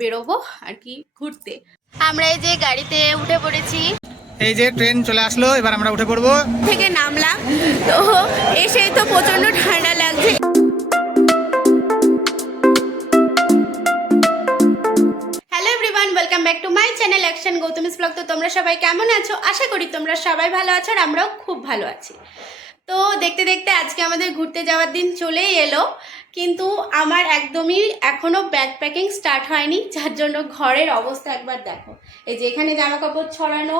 বেরোবো আর কি ঘুরতে। আমরা এই যে গাড়িতে উঠে পড়েছি। এই যে ট্রেন চলে আসলো এবার আমরা উঠে পড়ব। থেকে নামলাম তো এসেই তো প্রচণ্ড ঠান্ডা লাগছে। Welcome back to my channel action গৌতমিস blog তো তোমরা সবাই কেমন আছো? আশা করি তোমরা সবাই ভালো আছো আর আমরাও খুব ভালো আছি। তো দেখতে দেখতে আজকে আমাদের ঘুরতে যাওয়ার দিন চলেই এলো। কিন্তু আমার একদমই এখনও ব্যাগ প্যাকিং স্টার্ট হয়নি, যার জন্য ঘরের অবস্থা একবার দেখো। এই যে এখানে জামা কাপড় ছড়ানো,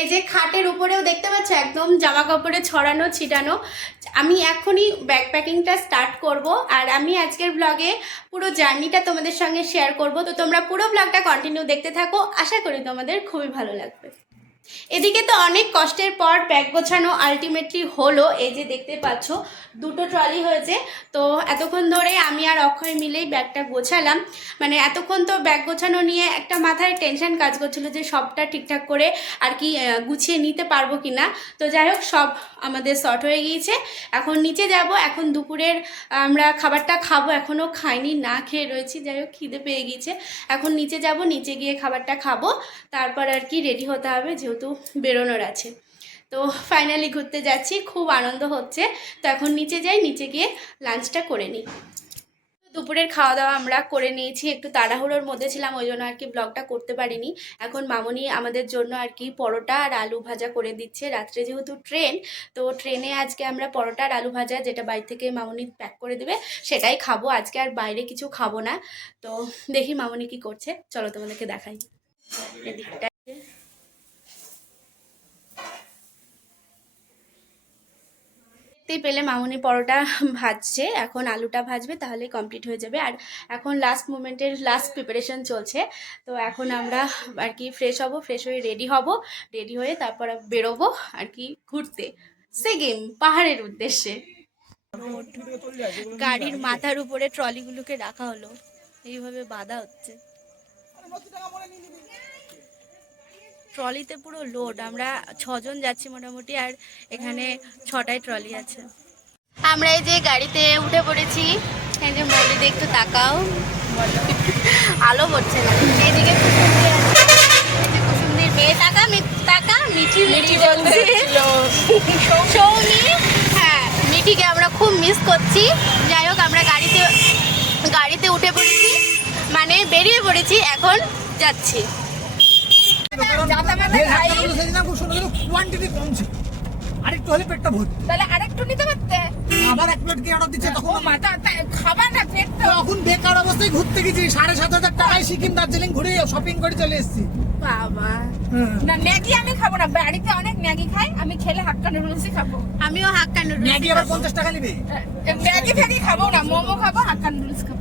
এই যে খাটের উপরেও দেখতে পাচ্ছ একদম জামা কাপড়ে ছড়ানো, ছিটানো। আমি এখনই ব্যাগ প্যাকিংটা স্টার্ট করব, আর আমি আজকের ব্লগে পুরো জার্নিটা তোমাদের সঙ্গে শেয়ার করব। তো তোমরা পুরো ব্লগটা কন্টিনিউ দেখতে থাকো, আশা করি তোমাদের খুবই ভালো লাগবে। এদিকে তো অনেক কষ্টের পর ব্যাগ গোছানো আলটিমেটলি হলো, এই যে দেখতে পাচ্ছ দুটো ট্রলি হয়েছে। তো এতক্ষণ ধরে আমি আর অক্ষয় মিলেই ব্যাগটা গোছালাম। মানে এতক্ষণ তো ব্যাগ গোছানো নিয়ে একটা মাথায় টেনশন কাজ করছিল যে সবটা ঠিকঠাক করে আর কি গুছিয়ে নিতে পারব কি না তো যাই হোক, সব আমাদের শর্ট হয়ে গিয়েছে। এখন নিচে যাব। এখন দুপুরের, আমরা খাবারটা খাব। এখনও খাইনি, না খেয়ে রয়েছি। যাই হোক, খিদে পেয়ে গিয়েছে। এখন নিচে যাব। নিচে গিয়ে খাবারটা খাব। তারপর আর কি রেডি হতে হবে, যেহেতু বেরোনোর আছে। তো ফাইনালি ঘুরতে যাচ্ছি, খুব আনন্দ হচ্ছে। তো এখন নিচে যাই, নিচে গিয়ে লাঞ্চটা করে নিই। দুপুরের খাওয়া দাওয়া আমরা করে নিয়েছি, একটু তাড়াহুড়োর মধ্যে ছিলাম, ওই জন্য আর কি ব্লগটা করতে পারিনি। এখন মামনি আমাদের জন্য আর কি পরোটা আর আলু ভাজা করে দিচ্ছে। রাত্রে যেহেতু ট্রেন তো ট্রেনে আজকে আমরা পরোটা আর আলু ভাজা, যেটা বাড়ি থেকে মামনি প্যাক করে দেবে, সেটাই খাব। আজকে আর বাইরে কিছু খাব না। তো দেখি মামনি কি করছে। চলো তোমাদেরকে দেখাই। এদিকটা দেখতেই পেলে মামনি পরোটা ভাজছে, এখন আলুটা ভাজবে তাহলে কমপ্লিট হয়ে যাবে। আর এখন লাস্ট মোমেন্টের লাস্ট প্রিপারেশন চলছে, তো এখন আমরা আর কি ফ্রেশ হব ফ্রেশ হয়ে রেডি হব রেডি হয়ে তারপর বেরোবো আর কি ঘুরতে। সেগেম পাহাড়ের উদ্দেশ্যে। গাড়ির মাথার উপরে ট্রলিগুলোকে রাখা হলো, এইভাবে বাধা হচ্ছে। ট্রলিতে পুরো লোড আমরা ছজন যাচ্ছি মোটামুটি আর এখানে ছটায় ট্রলি আছে। আমরা এই যে গাড়িতে উঠে পড়েছি এই যে মৌলিতে একটু তাকাও। আলো পড়ছে না। এদিকে কুসুমদির মেয়ে তাকা মি- তাকা মিঠি মিঠি বলছে। সৌমি হ্যাঁ মিঠিকে আমরা খুব মিস করছি। যাই হোক আমরা গাড়িতে গাড়িতে উঠে পড়েছি। মানে বেরিয়ে পড়েছি এখন যাচ্ছি। কোয়ান্টিটি কম ছিল আরেকটু হলে পেটটা ভর্তি তাহলে আরেকটু নিতে পারতে? আবার এক প্লেট কি অর্ডার দিচ্ছে তখন মাথা খাবার না পেট তখন বেকার অবস্থায় ঘুরতে গেছি সাড়ে সাত হাজার টাকায় সিকিম দার্জিলিং ঘুরে শপিং করে চলে এসেছি। বাবা। না ম্যাগি আমি খাব না বাড়িতে অনেক ম্যাগি খাই আমি খেলে হাক্কা নুডলসই খাব। আমিও হাক্কা নুডলস ম্যাগি আবার পঞ্চাশ টাকা নিবে? ম্যাগি ফ্যাগি খাব না মোমো খাব হাক্কা নুডলস খাব।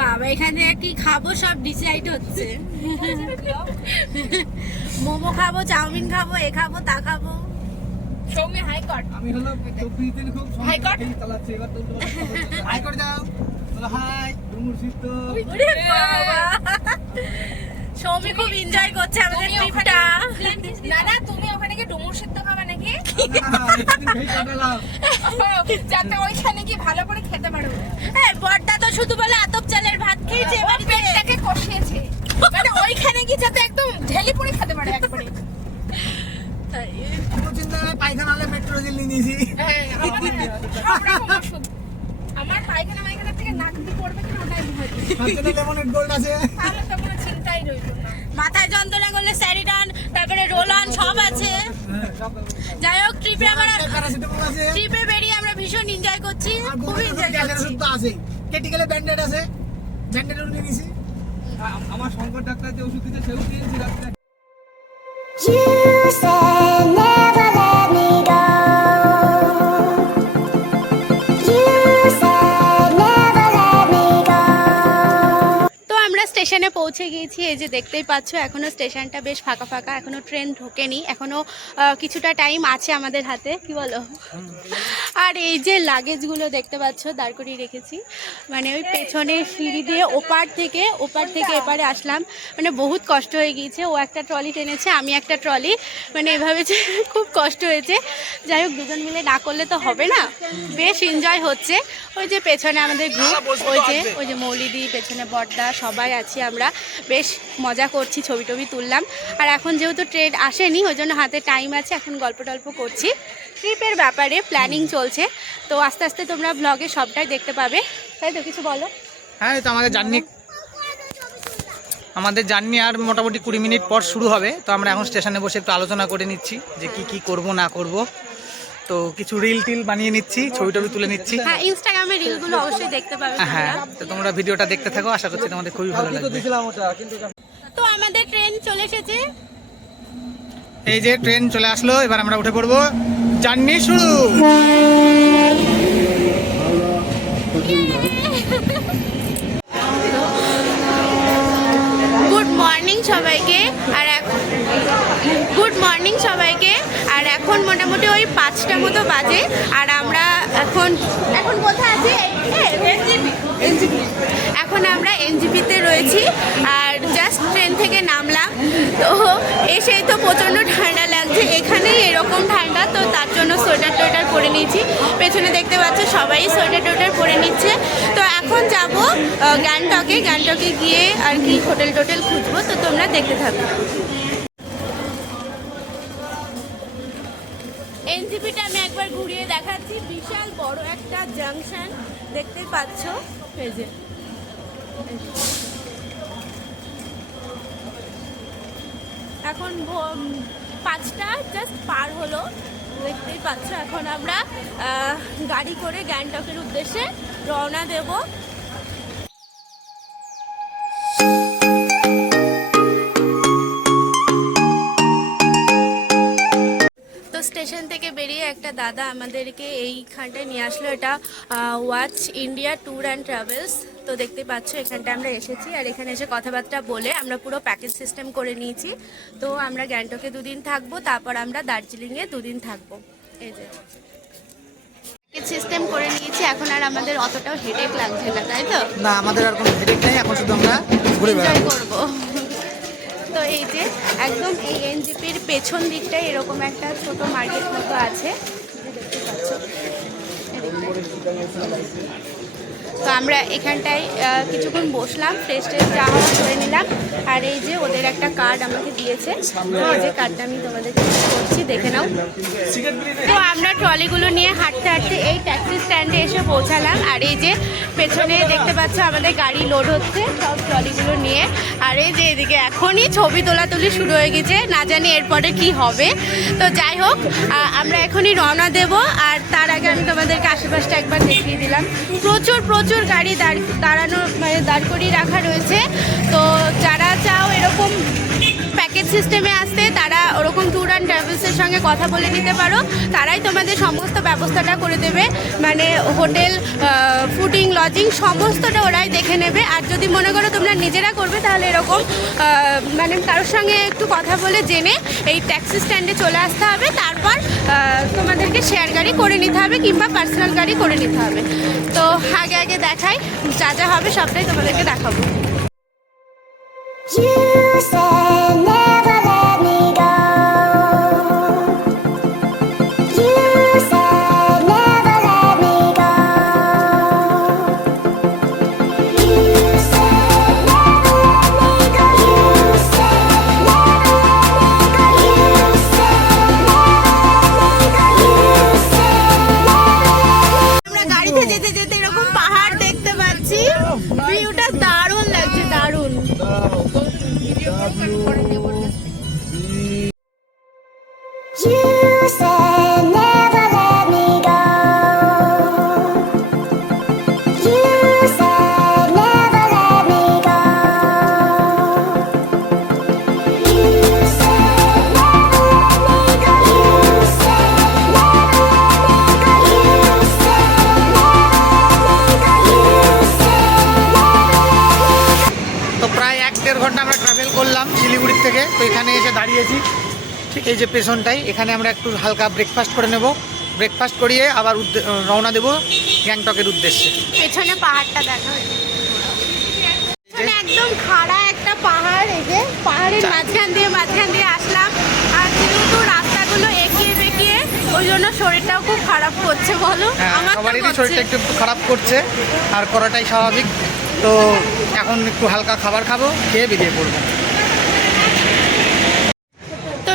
বাবা এখানে কি খাব? সব ডিসাইড হচ্ছে। মোমো খাব চাউমিন খাব এ খাব তা খাব। সৌমি হাই আমি হলো চব্বিশ দিন খুব হাই চালাচ্ছি। এবার তো যাও। হাই ডুমুর সিদ্ধ সৌমি খুব এনজয় করছে আমাদের ট্রিপটা না না তুমি ওখানে কি ডুমুর সিদ্ধ খাবে নাকি? যাতে ওইখানে কি ভালো করে খেতে পারো। এই বড়টা তো শুধু বলে আতপ চালের ভাত খেয়েছে বাড়িতে পেটটাকে কষিয়েছে। মানে ওইখানে কি যাতে একদম ঢেলে পুরি খেতে পারে একবারে। পায়খানা হলে নিয়ে নিয়েছি হ্যাঁ। আমার পায়খানা মাইখানা থেকে নাক দিয়ে পড়বে কিনা ওটাই ভয় হাতে লেমনের গোল্ড আছে। তাহলে তো কোনো চিন্তাই রইল না। মাথায় যন্ত্রণা করলে স্যারিডান তারপরে রোলান সব আছে। যাই হোক ট্রিপে আমরা ট্রিপে বেরিয়ে আমরা ভীষণ এনজয় করছি। খুবই খুব এনজয় করছি। তো আছে কেটে গেলে ব্যান্ডেড আছে। ব্যান্ডেড উনি নিছি আমার শঙ্কর ডাক্তার যে ওষুধ দিতে সেও দিয়েছি ডাক্তার You said never স্টেশনে পৌঁছে গিয়েছি। এই যে দেখতেই পাচ্ছ, এখনও স্টেশনটা বেশ ফাঁকা ফাঁকা, এখনও ট্রেন ঢোকেনি, এখনও কিছুটা টাইম আছে আমাদের হাতে, কি বলো? আর এই যে লাগেজগুলো দেখতে পাচ্ছ, দাঁড় করিয়ে রেখেছি। মানে ওই পেছনে সিঁড়ি দিয়ে ওপার থেকে ওপার থেকে এপারে আসলাম। মানে বহুত কষ্ট হয়ে গিয়েছে, ও একটা ট্রলি টেনেছে, আমি একটা ট্রলি। মানে এভাবে যে খুব কষ্ট হয়েছে। যাই হোক, দুজন মিলে না করলে তো হবে না। বেশ এনজয় হচ্ছে। ওই যে পেছনে আমাদের গ্রুপ ওই যে ওই যে মৌলিদি, পেছনে বর্দা, সবাই আছি আমরা বেশ মজা করছি ছবি টবি তুললাম। আর এখন যেহেতু ট্রেন আসেনি ওই জন্য হাতে টাইম আছে, এখন গল্প টল্প করছি। ট্রিপের ব্যাপারে প্ল্যানিং চলছে। তো আস্তে আস্তে তোমরা ব্লগে সবটাই দেখতে পাবে। তাই তো, কিছু বলো? হ্যাঁ তো আমাদের জার্নি আমাদের জার্নি আর মোটামুটি কুড়ি মিনিট পর শুরু হবে। তো আমরা এখন স্টেশনে বসে একটু আলোচনা করে নিচ্ছি যে কি কি করব, না করব। তো কিছু রিল টিল বানিয়ে নিচ্ছি ছবি টবি তুলে নিচ্ছি। হ্যাঁ ইনস্টাগ্রামে রিলগুলো অবশ্যই দেখতে পাবে হ্যাঁ তো তোমরা ভিডিওটা দেখতে থাকো আশা করছি তোমাদের খুবই ভালো লাগবে। তো আমাদের ট্রেন চলে এসেছে। এই যে ট্রেন চলে আসলো এবার আমরা উঠে পড়ব জার্নি শুরু। গুড মর্নিং সবাইকে আর গুড মর্নিং সবাইকে। আর এখন মোটামুটি ওই পাঁচটা মতো বাজে। আর আমরা এখন এখন কোথায় আছি? এখন আমরা এনজিপিতে রয়েছি। আর জাস্ট ট্রেন থেকে নামলাম। তো এসেই তো প্রচণ্ড ঠান্ডা লাগছে। এখানেই এরকম ঠান্ডা তো তার জন্য সোয়েটার টোয়েটার পরে নিয়েছি। পেছনে দেখতে পাচ্ছ সবাই সোয়েটার টোয়েটার পরে নিচ্ছে। তো এখন যাব গ্যাংটকে। গ্যাংটকে গিয়ে আর কি হোটেল টোটেল খুঁজবো। তো তোমরা দেখতে থাকো। এনজিপিটা আমি একবার ঘুরিয়ে দেখাচ্ছি। বিশাল বড় একটা জাংশন দেখতে পাচ্ছ। যে। এখন পাঁচটা জাস্ট পার হলো। দেখতেই পাচ্ছ, এখন আমরা গাড়ি করে গ্যাংটকের উদ্দেশ্যে রওনা দেব। স্টেশন থেকে বেরিয়ে একটা দাদা আমাদেরকে এইখানটায় নিয়ে আসলো। এটা watch India tour and travels তো দেখতে পাচ্ছ এখানটা আমরা এসেছি আর এখানে এসে কথাবার্তা বলে আমরা পুরো প্যাকেজ সিস্টেম করে নিয়েছি। তো আমরা গ্যাংটকে দুদিন থাকব তারপর আমরা দার্জিলিংয়ে দুদিন থাকব। এই যে। প্যাকেজ সিস্টেম করে নিয়েছি এখন আর আমাদের অতটাও হেডেক লাগছে না তাই তো? না আমাদের আর কোনো হেডেক নেই এখন শুধু আমরা ঘুরে বেড়াবো। করব। তো এই যে একদম এই এনজিপির পেছন দিকটায় এরকম একটা ছোট মার্কেট মতো আছে দেখতে পাচ্ছ। তো আমরা এখানটায় কিছুক্ষণ বসলাম ফ্রেশ ট্রেশ যা হওয়া করে নিলাম। আর এই যে ওদের একটা কার্ড আমাকে দিয়েছে এই যে কার্ডটা আমি তোমাদেরকে করছি, দেখে নাও। তো আমরা ট্রলিগুলো নিয়ে হাঁটতে হাঁটতে এই ট্যাক্সি স্ট্যান্ডে এসে পৌঁছালাম। আর এই যে পেছনে দেখতে পাচ্ছ আমাদের গাড়ি লোড হচ্ছে, সব ট্রলিগুলো নিয়ে। আর এই যে এদিকে এখনই ছবি তোলাতুলি শুরু হয়ে গেছে, না জানি এরপরে কি হবে। তো যাই হোক আমরা এখনই রওনা দেব। আর তার আগে আমি তোমাদেরকে আশেপাশটা একবার দেখিয়ে দিলাম। প্রচুর প্রচুর গাড়ি দাঁড়, দাঁড়ানো মানে দাঁড় করিয়ে রাখা রয়েছে। তো যারা চাও এরকম প্যাকেজ সিস্টেমে আসতে তারা ওরকম ট্যুর অ্যান্ড ট্রাভেলসের সঙ্গে কথা বলে নিতে পারো। তারাই তোমাদের সমস্ত ব্যবস্থাটা করে দেবে। মানে হোটেল ফুডিং লজিং সমস্তটা ওরাই দেখে নেবে। আর যদি মনে করো তোমরা নিজেরা করবে, তাহলে এরকম মানে কারোর সঙ্গে একটু কথা বলে জেনে এই ট্যাক্সি স্ট্যান্ডে চলে আসতে হবে। তারপর তোমাদেরকে শেয়ার গাড়ি করে নিতে হবে কিংবা পার্সোনাল গাড়ি করে নিতে হবে। তো আগে আগে দেখাই, যা যা হবে সবটাই তোমাদেরকে দেখাবো। You said ঠিক এই যে পেছনটাই এখানে আমরা একটু হালকা ব্রেকফাস্ট করে নেব। ব্রেকফাস্ট করিয়ে আবার রওনা দেবো গ্যাংটকের উদ্দেশ্যে। পেছনে পাহাড়টা দেখা। একদম খাড়া একটা পাহাড় এই যে পাহাড়ের মাঝখান দিয়ে মাঝখান দিয়ে আসলাম। আর যেহেতু রাস্তাগুলো এগিয়ে বেঁকিয়ে ওই জন্য শরীরটাও খুব খারাপ করছে বলো? হ্যাঁ আমার সবারই শরীরটা একটু একটু খারাপ করছে আর করাটাই স্বাভাবিক। তো এখন একটু হালকা খাবার খাব খেয়ে বেরিয়ে পড়ব তো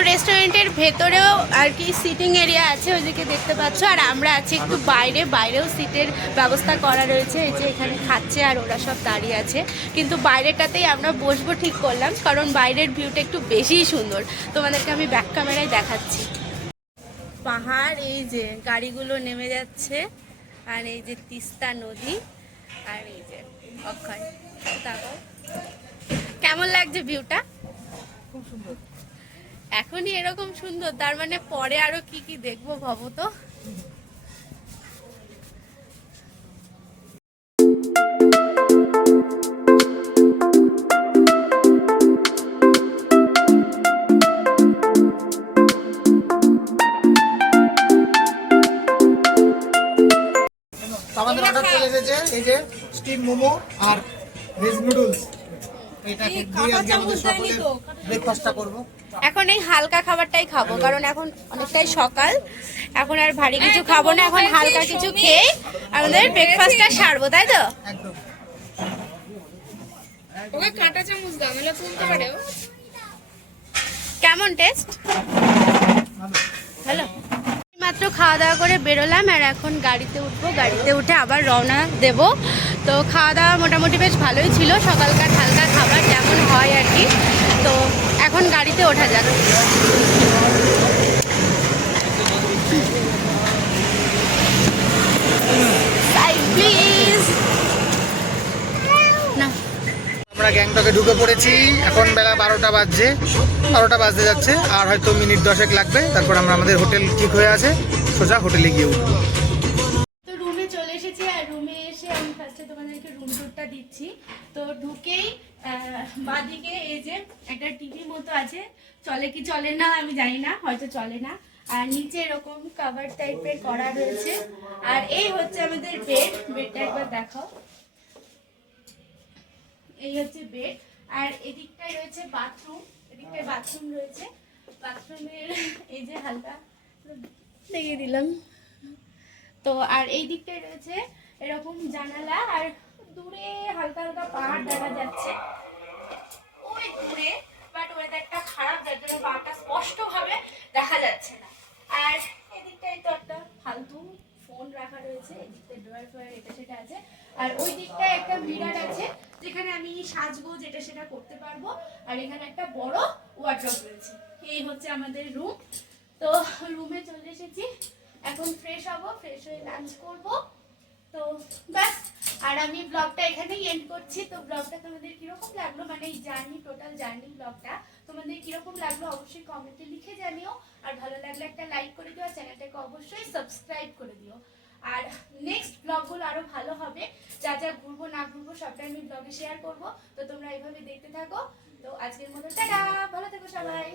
রেস্টুরেন্টের ভেতরেও আর কি সিটিং এরিয়া আছে, ওইদিকে দেখতে পাচ্ছ। আর আমরা আছি একটু বাইরে, বাইরেও সিটের ব্যবস্থা করা রয়েছে। এই যে এখানে খাচ্ছে আর ওরা সব দাঁড়িয়ে আছে। কিন্তু বাইরেটাতেই আমরা বসবো ঠিক করলাম, কারণ বাইরের ভিউটা একটু বেশিই সুন্দর। তোমাদেরকে আমি ব্যাক ক্যামেরায় দেখাচ্ছি। পাহাড়, এই যে গাড়িগুলো নেমে যাচ্ছে, আর এই যে তিস্তা নদী, আর এই যে অক্ষয়। তারপর কেমন লাগছে ভিউটা এখনই এরকম সুন্দর তার মানে পরে আরও কি কি দেখব ভাবো তো? আমাদের অর্ডার চলে এসেছে এই যে স্টিম মোমো আর ভেজ নুডলস এটা দিয়ে আজকে আমাদের সকলে ব্রেকফাস্টটা করব। এখন এই হালকা খাবারটাই খাব কারণ এখন অনেকটাই সকাল। এখন আর ভারী কিছু খাব না এখন হালকা কিছু খেয়ে আমাদের ব্রেকফাস্টটা সারবো তাই তো? একদম। ওকে কাঁটা চামচ দাও নাহলে তুলতে পারে ও। কেমন টেস্ট হ্যালো মাত্র খাওয়া দাওয়া করে বেরোলাম আর এখন গাড়িতে উঠবো। গাড়িতে উঠে আবার রওনা দেব। তো খাওয়া দাওয়া মোটামুটি বেশ ভালোই ছিল। সকালকার হালকা খাবার যেমন হয় আর কি। তো এখন গাড়িতে ওঠা যাক। আমরা গ্যাংটকে ঢুকে পড়েছি। এখন বেলা বারোটা বাজছে। বারোটা বাজতে যাচ্ছে। আর হয়তো মিনিট দশেক লাগবে। তারপর আমরা আমাদের হোটেল ঠিক হয়ে আছে। সোজা হোটেলে গিয়ে উঠবো তো রুমে চলে এসেছি আর রুমে এসে আমি ফার্স্টে তোমাদেরকে রুম টুরটা দিচ্ছি তো ঢুকেই আহ, বাঁদিকে এই যে একটা টিভি মতো আছে চলে কি চলে না, আমি জানি না, হয়তো চলে না। আর নিচে এরকম কাভার টাইপের করা রয়েছে। আর এই হচ্ছে আমাদের বেড বেডটা একবার দেখাও। এই হচ্ছে বেড আর এদিকটায় রয়েছে বাথরুম এদিকটায় বাথরুম রয়েছে। বাথরুমের এই যে হালকা দেখিয়ে দিলাম। তো আর এই দিকটায় রয়েছে এরকম জানালা, আর দূরে হালকা হালকা পাহাড় দেখা যাচ্ছে ওই দূরে বাট ওয়েদারটা খারাপ যার জন্য পাহাড়টা স্পষ্টভাবে দেখা যাচ্ছে না। আর এদিকটায় তো একটা ফালতু ফোন রাখা রয়েছে, এদিকটায় ড্রয়ার ফয়ার এটা সেটা আছে। আর ওই দিকটায় একটা মিরার আছে, যেখানে আমি সাজগো যেটা সেটা করতে পারব। আর এখানে একটা বড় ওয়ার্ড্রপ রয়েছে। এই হচ্ছে আমাদের রুম তো রুমে চলে এসেছি। এখন ফ্রেশ হব ফ্রেশ হয়ে লাঞ্চ করব। তো ব্যাস আর আমি ব্লগটা এখানেই এন্ড করছি। তো ব্লগটা তোমাদের কীরকম লাগল? মানে এই জার্নি টোটাল জার্নি ব্লগটা তোমাদের কীরকম লাগল? অবশ্যই কমেন্টে লিখে জানিও। আর ভালো লাগলে একটা লাইক করে দিও, আর চ্যানেলটাকে অবশ্যই সাবস্ক্রাইব করে দিও। আর নেক্সট ব্লগগুলো আরও ভালো হবে। যা যা ঘুরবো, না ঘুরবো, সবটাই আমি ব্লগে শেয়ার করব। তো তোমরা এইভাবে দেখতে থাকো। তো আজকের মতো, টাটা! ভালো থেকো সবাই!